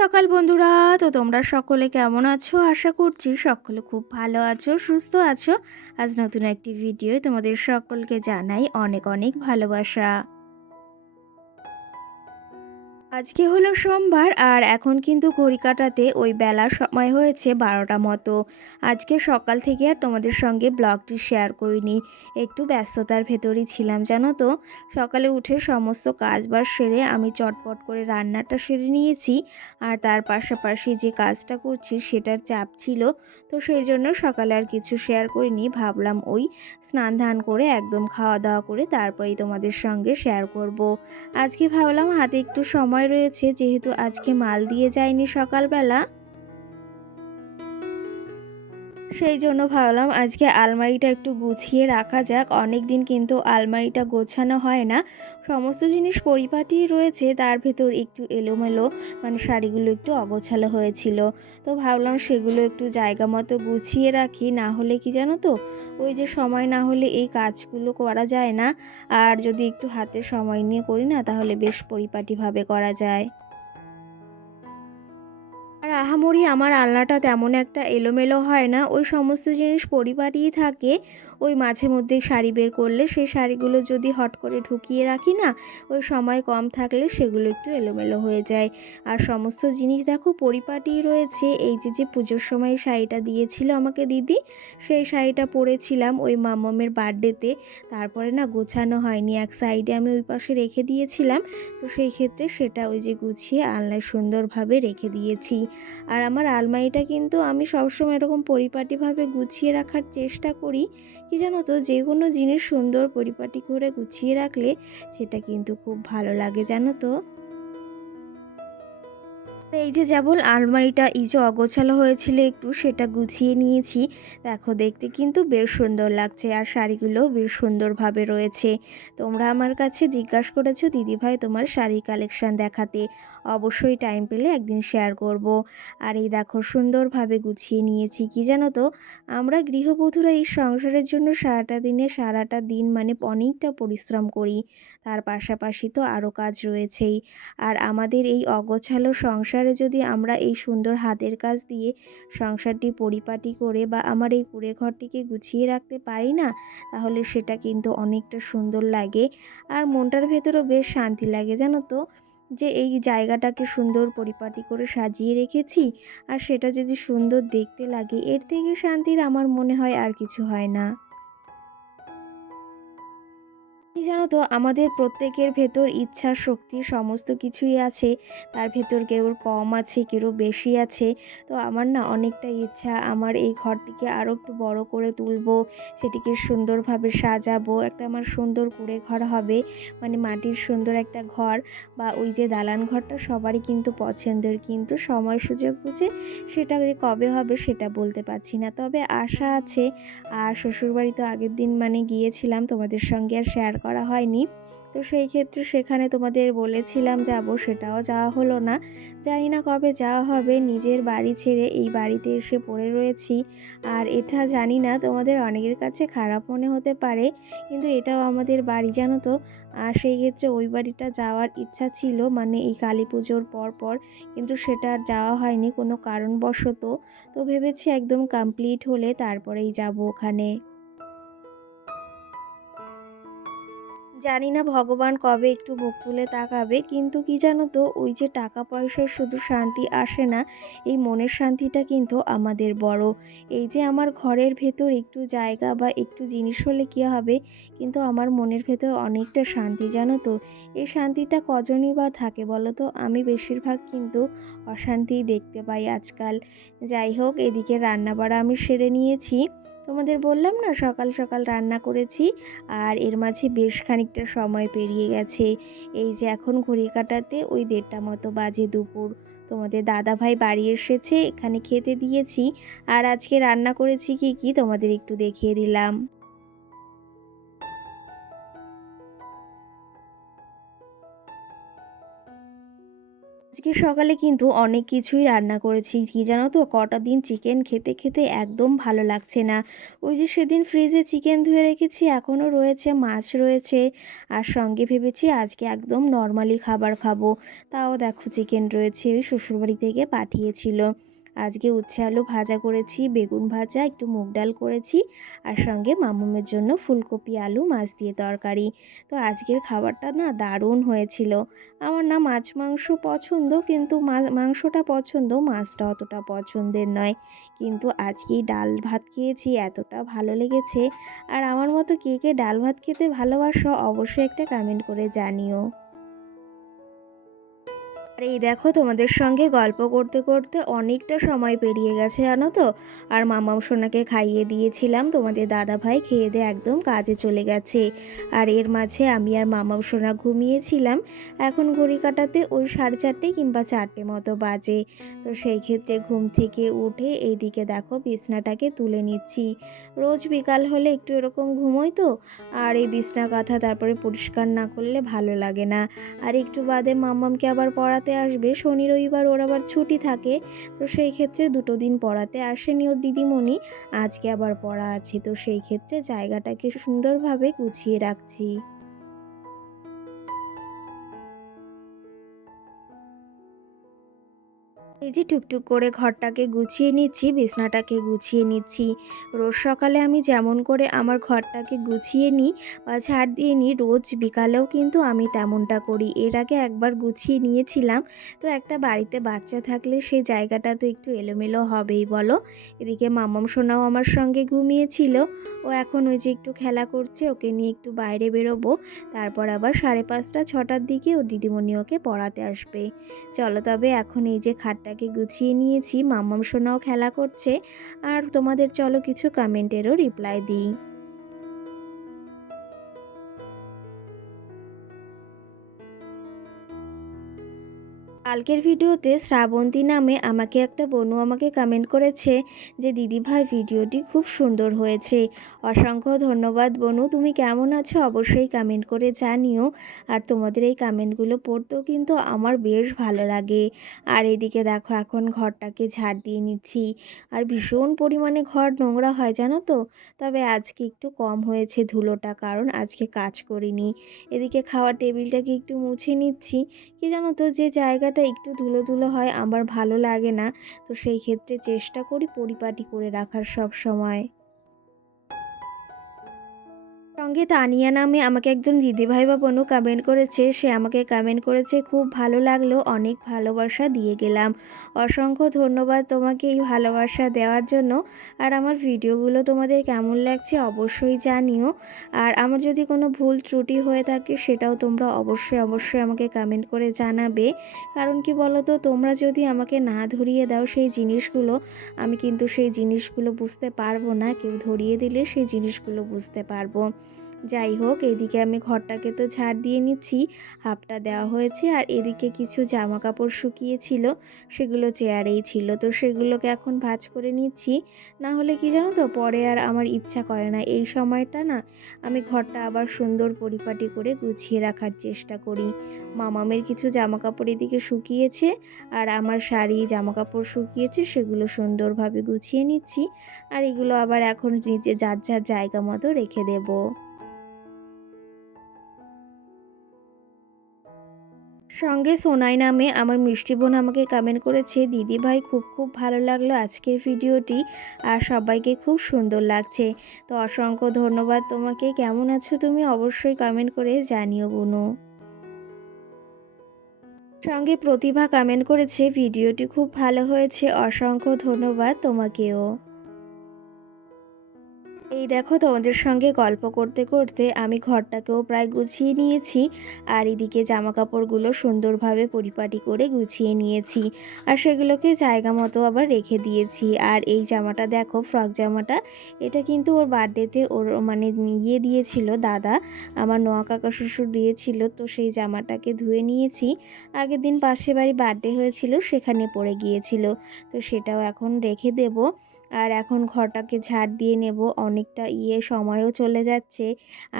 সকাল বন্ধুরা। তো তোমরা সকলে কেমন আছো? আশা করছি সকলে খুব ভালো আছো, সুস্থ আছো। আজ নতুন একটি ভিডিও তোমাদের সকলকে জানাই অনেক অনেক ভালোবাসা। আজকে হলো সোমবার আর এখন কিন্তু ঘড়ি কাটাতে ওই বেলার সময় হয়েছে 12টা মতো। আজকে সকাল থেকে আর তোমাদের সঙ্গে ব্লগটি শেয়ার করিনি, একটু ব্যস্ততার ভেতরই ছিলাম জানো তো। সকালে উঠে সমস্ত কাজবাজ সেরে আমি চটপট করে রান্নাটা সেরে নিয়েছি। আর তার পাশাপাশি যে কাজটা করছি সেটার চাপ ছিল, তো সেই জন্য সকালে আর কিছু শেয়ার করিনি। ভাবলাম ওই স্নান ধান করে একদম খাওয়া দাওয়া করে তারপরেই তোমাদের সঙ্গে শেয়ার করব। আজকে ভাবলাম হাতে একটু সময় রয়েছে, যেহেতু আজকে মাল দিয়ে যায়নি সকালবেলা, সেই জন্য ভাবলাম আজকে আলমারিটা একটু গুছিয়ে রাখা যাক। অনেক দিন কিন্তু আলমারিটা গোছানো হয় না, সমস্ত জিনিস পরিপাটি রয়েছে, তার ভেতর একটু এলোমেলো, মানে শাড়িগুলো একটু অগোছালো হয়েছিল। তো ভাবলাম সেগুলো একটু জায়গা মতো গুছিয়ে রাখি, না হলে কি জানো তো, ওই যে সময় না হলে এই কাজগুলো করা যায় না। আর যদি একটু হাতে সময় নিয়ে করি না, তাহলে বেশ পরিপাটিভাবে করা যায়। আর আহামরি আমার আলনাটা তেমন একটা এলোমেলো হয় না, ওই সমস্ত জিনিস পরিপাটিই থাকে। ওই মাঝে মধ্যে শাড়ি বের করলে সেই শাড়িগুলো যদি হট করে ঢুকিয়ে রাখি না, ওই সময় কম থাকলে সেগুলো একটু এলোমেলো হয়ে যায়। আর সমস্ত জিনিস দেখো পরিপাটিই রয়েছে। এই যে যে পুজোর সময় শাড়িটা দিয়েছিল আমাকে দিদি, সেই শাড়িটা পরেছিলাম ওই মাম্মামের বার্থডেতে। তারপরে না গোছানো হয়নি, এক সাইডে আমি ওই পাশে রেখে দিয়েছিলাম। তো সেই ক্ষেত্রে সেটা ওই যে গুছিয়ে আলনায় সুন্দরভাবে রেখে দিয়েছি। আর আমার আলমারিটা কিন্তু আমি সবসময় এরকম পরিপাটিভাবে গুছিয়ে রাখার চেষ্টা করি। কি জানো তো, যে কোনো জিনিস সুন্দর পরিপাটি করে গুছিয়ে রাখলে সেটা কিন্তু খুব ভালো লাগে জানো তো। এই যে যেমন আলমারিটা এই যে অগোছালো হয়েছিল একটু, সেটা গুছিয়ে নিয়েছি। দেখো দেখতে কিন্তু বেশ সুন্দর লাগছে, আর শাড়িগুলোও বেশ সুন্দরভাবে রয়েছে। তোমরা আমার কাছে জিজ্ঞাসা করেছো দিদিভাই তোমার শাড়ি কালেকশন দেখাতে, অবশ্যই টাইম পেলে একদিন শেয়ার করব। আর এই দেখো সুন্দরভাবে গুছিয়ে নিয়েছি। কি জানো তো, আমরা গৃহবধূরা এই সংসারের জন্য সারাটা দিন মানে অনেকটা পরিশ্রম করি, তার পাশাপাশি তো আরও কাজ রয়েছেই। আর আমাদের এই অগোছালো সংসারে যদি আমরা এই সুন্দর হাতের কাজ দিয়ে সংসারটি পরিপাটি করে বা আমার এই কুঁড়ে ঘরটিকে গুছিয়ে রাখতে পারি না, তাহলে সেটা কিন্তু অনেকটা সুন্দর লাগে। আর মনটার ভেতরও বেশ শান্তি লাগে জানো তো, যে এই জায়গাটাকে সুন্দর পরিপাটি করে সাজিয়ে রেখেছি, আর সেটা যদি সুন্দর দেখতে লাগে, এর থেকে শান্তির আমার মনে হয় আর কিছু হয় না। কি জানো তো, আমাদের প্রত্যেকের ভেতর ইচ্ছা শক্তি সমস্ত কিছুই আছে, তার ভেতর কেউ কম আছে কেউ বেশি আছে। তো আমার না অনেকটা ইচ্ছা আমার এই ঘরটিকে আরও একটু বড় করে তুলবো, সেটিকে সুন্দরভাবে সাজাবো, একটা আমার সুন্দর কুঁড়ে ঘর হবে, মানে মাটির সুন্দর একটা ঘর। বা ওই যে দালান ঘরটা সবারই কিন্তু পছন্দের, কিন্তু সময় সুযোগ বুঝে সেটা যে কবে হবে সেটা বলতে পারছি না, তবে আশা আছে। আর শ্বশুরবাড়ি তো আগের দিন মানে গিয়েছিলাম, তোমাদের সঙ্গে আর শেয়ার করা হয়নি। তো সেই ক্ষেত্রে সেখানে তোমাদের বলেছিলাম যাব, সেটাও যাওয়া হলো না। জানি না কবে যাওয়া হবে, নিজের বাড়ি ছেড়ে এই বাড়িতে এসে পড়ে রয়েছি। আর এটা জানি না তোমাদের অনেকের কাছে খারাপ মনে হতে পারে, কিন্তু এটাও আমাদের বাড়ি জানো তো। আর সেই ক্ষেত্রে ওই বাড়িটা যাওয়ার ইচ্ছা ছিল, মানে এই কালী পুজোর পর, কিন্তু সেটা আর যাওয়া হয়নি কোনো কারণবশত। তো ভেবেছি একদম কমপ্লিট হলে তারপরেই যাব ওখানে। জানি না ভগবান কবে একটু মুখ তুলে তাকাবে, কিন্তু কি জানো তো, ওই যে টাকা পয়সায় শুধু শান্তি আসে না, এই মনের শান্তিটা কিন্তু আমাদের বড়। এই যে আমার ঘরের ভেতর একটু জায়গা বা একটু জিনিস হলে কী হবে, কিন্তু আমার মনের ভেতর অনেকটা শান্তি জানো তো। এই শান্তিটা কজনই বা থাকে বলো তো, আমি বেশিরভাগ কিন্তু অশান্তিই দেখতে পাই আজকাল। যাই হোক, এদিকে রান্নাবাড়া আমি সেরে নিয়েছি। তোমাদের বললাম না সকাল সকাল রান্না করেছি, আর এর মাঝে বেশ খানিকটা সময় পেরিয়ে গেছে। এই যে এখন ঘড়ি কাটাতে ওই 1:30 মতো বাজে দুপুর। তোমাদের দাদাভাই বাড়ি এসেছে, এখানে খেতে দিয়েছি। আর আজকে রান্না করেছি কি কি তোমাদের একটু দেখিয়ে দিলাম। আজকে সকালে কিন্তু অনেক কিছুই রান্না করেছি। কি জানো তো, কটা দিন চিকেন খেতে খেতে একদম ভালো লাগছে না। ওই যে সেদিন ফ্রিজে চিকেন ধুয়ে রেখেছি, এখনও রয়েছে, মাছ রয়েছে। আর সঙ্গে ভেবেছি আজকে একদম নর্মালি খাবার খাবো। তাও দেখো চিকেন রয়েছে, ওই শ্বশুরবাড়ি থেকে পাঠিয়েছিল। আজকে উচ্ছে আলু ভাজা করেছি, বেগুন ভাজা, একটু মুগ ডাল করেছি। আর সঙ্গে মামুমের জন্য ফুলকপি আলু মাছ দিয়ে তরকারি। তো আজকের খাবারটা না দারুণ হয়েছিল। আমার না মাছ মাংস পছন্দ, কিন্তু মাংসটা পছন্দ, মাছটা অতটা পছন্দের নয়। কিন্তু আজকেই ডাল ভাত খেয়েছি, এতটা ভালো লেগেছে। আর আমার মতো কে কে ডাল ভাত খেতে ভালোবাসো অবশ্যই একটা কমেন্ট করে জানিও। আর এই দেখো, তোমাদের সঙ্গে গল্প করতে করতে অনেকটা সময় পেরিয়ে গেছে জানো তো। আর মামাম সোনাকে খাইয়ে দিয়েছিলাম, তোমাদের দাদা ভাই খেয়ে দিয়ে একদম কাজে চলে গেছে। আর এর মাঝে আমি আর মামাম সোনা ঘুমিয়েছিলাম। এখন ঘড়ি কাটাতে ওই 4:30 কিংবা 4টে মতো বাজে। তো সেই ক্ষেত্রে ঘুম থেকে উঠে এইদিকে দেখো বিছনাটাকে তুলে নিচ্ছি। রোজ বিকাল হলে একটু এরকম ঘুমোই তো। আর এই বিছনা কাঁথা তারপরে পরিষ্কার না করলে ভালো লাগে না। আর একটু বাদে মাম্মামকে আবার পড়াতে আসবে, শনি রবিবার ওর আবার ছুটি থাকে। তো সেই ক্ষেত্রে 2টো দিন পড়াতে আসেনি ওর দিদিমণি, আজকে আবার পড়া আছে। তো সেই ক্ষেত্রে জায়গাটাকে সুন্দরভাবে গুছিয়ে রাখছি। এই যে টুকটুক করে ঘরটাকে গুছিয়ে নিচ্ছি, বিছনাটাকে গুছিয়ে নিচ্ছি। রোজ সকালে আমি যেমন করে আমার ঘরটাকে গুছিয়ে নিই বা ঝাড় দিয়ে নিই, রোজ বিকালেও কিন্তু আমি তেমনটা করি। এর আগে একবার গুছিয়ে নিয়েছিলাম। তো একটা বাড়িতে বাচ্চা থাকলে সেই জায়গাটা তো একটু এলোমেলো হবেই বলো। এদিকে মাম্মাম সোনাও আমার সঙ্গে ঘুমিয়েছিল। ও এখন ওই যে একটু খেলা করছে, ওকে নিয়ে একটু বাইরে বেরোবো। তারপর আবার 5:30 6টার দিকে ওর দিদিমণি ওকে পড়াতে আসবে। চলো তবে এখন এই যে খাটটাকে গুছিয়ে নিয়েছি, মাম্মাম সোনাও খেলা করছে। আর তোমাদের চলো কিছু কমেন্টেরও রিপ্লাই দিই। কালকের ভিডিওতে শ্রাবন্তী নামে আমাকে একটা বোনু আমাকে কমেন্ট করেছে যে দিদিভাই ভিডিওটি খুব সুন্দর হয়েছে। অসংখ্য ধন্যবাদ বোনু, তুমি কেমন আছো অবশ্যই কমেন্ট করে জানিও। আর তোমাদের এই কমেন্টগুলো পড়তেও কিন্তু আমার বেশ ভালো লাগে। আর এদিকে দেখো এখন ঘরটাকে ঝাড় দিয়ে নিচ্ছি। আর ভীষণ পরিমাণে ঘর নোংরা হয় জানো তো। তবে আজকে একটু কম হয়েছে ধুলোটা, কারণ আজকে কাজ করিনি। এদিকে খাওয়ার টেবিলটাকে একটু মুছে নিচ্ছি। কি জানো তো, যে জায়গাটা একটু ধুলো ধুলো হয় আমার ভালো লাগে না। তো সেই ক্ষেত্রে চেষ্টা করি পরিপাটি করে রাখার সব সময়। সঙ্গে তানিয়া নামে আমাকে একজন দিদিভাই বা বোনও কমেন্ট করেছে, সে আমাকে কমেন্ট করেছে খুব ভালো লাগলো, অনেক ভালোবাসা দিয়ে গেলাম। অসংখ্য ধন্যবাদ তোমাকে এই ভালোবাসা দেওয়ার জন্য। আর আমার ভিডিওগুলো তোমাদের কেমন লাগছে অবশ্যই জানিও। আর আমার যদি কোনো ভুল ত্রুটি হয়ে থাকে সেটাও তোমরা অবশ্যই অবশ্যই আমাকে কমেন্ট করে জানাবে। কারণ কি বলো তো, তোমরা যদি আমাকে না ধরিয়ে দাও সেই জিনিসগুলো, আমি কিন্তু সেই জিনিসগুলো বুঝতে পারবো না। কেউ ধরিয়ে দিলে সেই জিনিসগুলো বুঝতে পারবো। যাই হোক, এদিকে আমি ঘরটাকে তো ঝাড় দিয়ে নিচ্ছি, হাফটা দেওয়া হয়েছে। আর এদিকে কিছু জামা কাপড় শুকিয়েছিল, সেগুলো চেয়ারেই ছিল, তো সেগুলোকে এখন ভাঁজ করে নিচ্ছি। না হলে কি জানো তো, পরে আর আমার ইচ্ছা করে না এই সময়টা না আমি ঘরটা আবার সুন্দর পরিপাটি করে গুছিয়ে রাখার চেষ্টা করি। মামামের কিছু জামা কাপড় এদিকে শুকিয়েছে, আর আমার শাড়ি জামা কাপড় শুকিয়েছে, সেগুলো সুন্দরভাবে গুছিয়ে নিচ্ছি। আর এগুলো আবার এখন নিচে যার যার জায়গা মতো রেখে দেবো। সঙ্গে সোনাই নামে আমার মিষ্টি বোন আমাকে কমেন্ট করেছে, দিদি ভাই খুব খুব ভালো লাগলো আজকের ভিডিওটি, আর সবাইকে খুব সুন্দর লাগছে। তো অসংখ্য ধন্যবাদ তোমাকে, কেমন আছো তুমি অবশ্যই কমেন্ট করে জানিও বোনো। সঙ্গে প্রতিভা কমেন্ট করেছে, ভিডিওটি খুব ভালো হয়েছে, অসংখ্য ধন্যবাদ তোমাকেও। এই দেখো, তোমাদের সঙ্গে গল্প করতে করতে আমি ঘরটাকেও প্রায় গুছিয়ে নিয়েছি। আর এদিকে জামা কাপড়গুলো সুন্দরভাবে পরিপাটি করে গুছিয়ে নিয়েছি। আর সেগুলোকে জায়গা মতো আবার রেখে দিয়েছি। আর এই জামাটা দেখো, ফ্রক জামাটা, এটা কিন্তু ওর বার্থডেতে ওর মানে নিয়ে দিয়েছিল দাদা, আমার নোয়া কাকা শ্বশুর দিয়েছিল। তো সেই জামাটাকে ধুয়ে নিয়েছি। আগের দিন পাশের বাড়ি বার্থডে হয়েছিল, সেখানে পড়ে গিয়েছিল। তো সেটাও এখন রেখে দেব। আর এখন ঘরটাকে ঝাড় দিয়ে নেব, অনেকটা সময়ও চলে যাচ্ছে।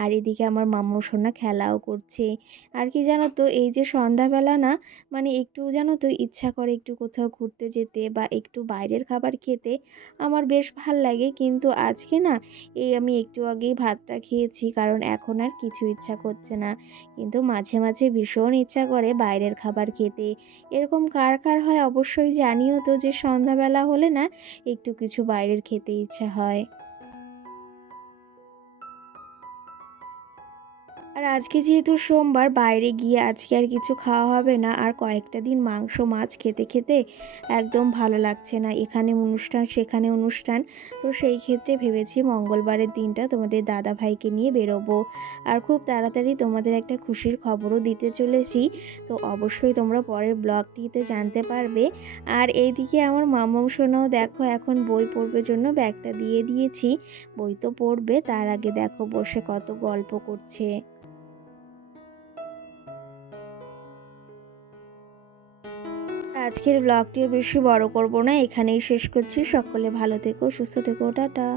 আর এদিকে আমার মাম্মু সোনা খেলাও করছে। আর কি জানো তো, এই যে সন্ধ্যাবেলা না, মানে একটু জানো তো ইচ্ছা করে একটু কোথাও ঘুরতে যেতে বা একটু বাইরের খাবার খেতে, আমার বেশ ভাল লাগে। কিন্তু আজকে না, এই আমি একটু আগেই ভাতটা খেয়েছি, কারণ এখন আর কিছু ইচ্ছা করছে না। কিন্তু মাঝে মাঝে ভীষণ ইচ্ছা করে বাইরের খাবার খেতে। এরকম কার কার হয় অবশ্যই জানিও তো, যে সন্ধ্যাবেলা হলে না একটু কিছু বাইরের খেতে ইচ্ছা হয়। আর আজকে যেহেতু সোমবার, বাইরে গিয়ে আজকে আর কিছু খাওয়া হবে না। আর কয়েকটা দিন মাংস মাছ খেতে খেতে একদম ভালো লাগছে না, এখানে অনুষ্ঠান সেখানে অনুষ্ঠান। তো সেই ক্ষেত্রে ভেবেছি মঙ্গলবারের দিনটা তোমাদের দাদা ভাইকে নিয়ে বেরোবো। আর খুব তাড়াতাড়ি তোমাদের একটা খুশির খবরও দিতে চলেছি, তো অবশ্যই তোমরা পরের ব্লগটিতে জানতে পারবে। আর এইদিকে আমার মামাম সোনাও দেখো এখন বই পড়বে জন্য ব্যাগটা দিয়ে দিয়েছি, বই তো পড়বে, তার আগে দেখো বসে কত গল্প করছে। আজকের ব্লগটিও বেশি বড় করব না, এখানেই শেষ করছি। সকলে ভালো থেকো, সুস্থ থেকো, টাটা।